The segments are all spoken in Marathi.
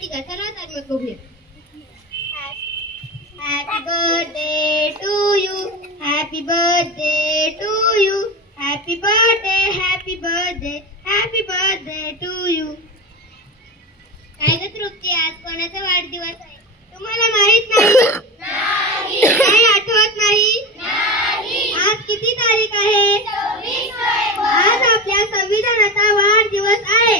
ठीक आहे चला तर मग बघूया. Happy birthday to you, happy birthday to you, happy birthday, happy birthday, happy birthday to you. काय ग तृप्ती, आज कोणाचा वाढदिवस आहे? तुम्हाला माहित नाही? काही आठवत नाही? आज किती तारीख आहे? आज आपल्या संविधानाचा वाढदिवस आहे.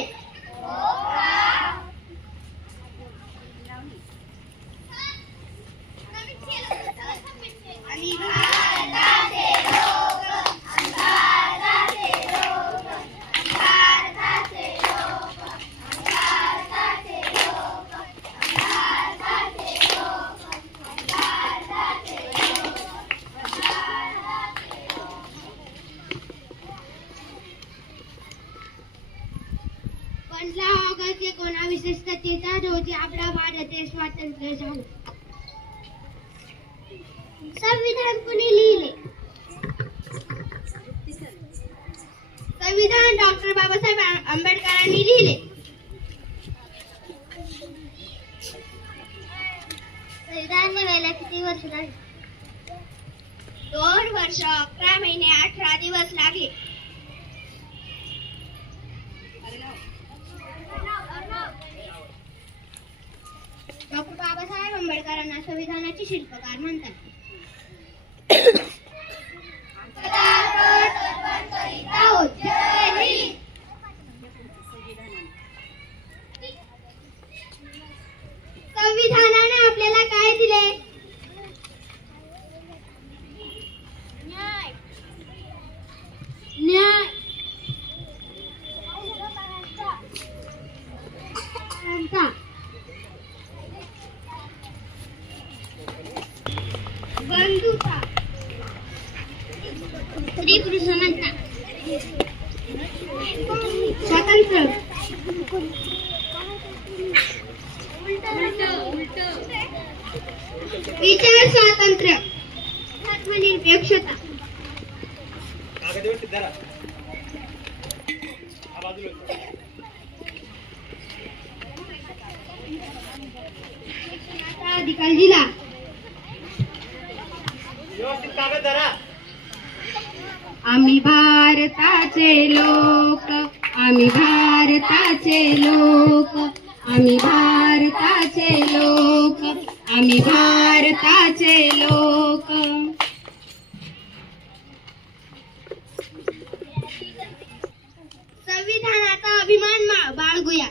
आणि भारताचे लोक, भारताचे लोक, भारताचे लोक, भारताचे लोक, भारताचे लोक, भारताचे लोक, भारताचे लोक. 15 ऑगस्ट 1947 रोजी आपला भारत देश स्वातंत्र्य झाला. संविधान कोणी लिहिले? संविधान डॉक्टर बाबासाहेब आंबेडकरांनी लिहिले. संविधान लिहायला किती वर्ष लागली? 2 वर्ष 11 महिने 18 दिवस लागले. डॉक्टर बाबासाहेब आंबेडकरांना संविधानाचे शिल्पकार म्हणतात. संविधानाने आपल्याला काय दिले? न्याय. न्याय. बंधुता. स्त्री पुरुष समानता. स्वातंत्र्य. विचार स्वातंत्र्य. धर्मनिरपेक्षता. अधिकार दिला. आम्ही भारताचे लोक, आम्ही भारताचे लोक, आम्ही भारताचे लोक, आम्ही भारताचे लोक. संविधानाचा अभिमान बाळगूया.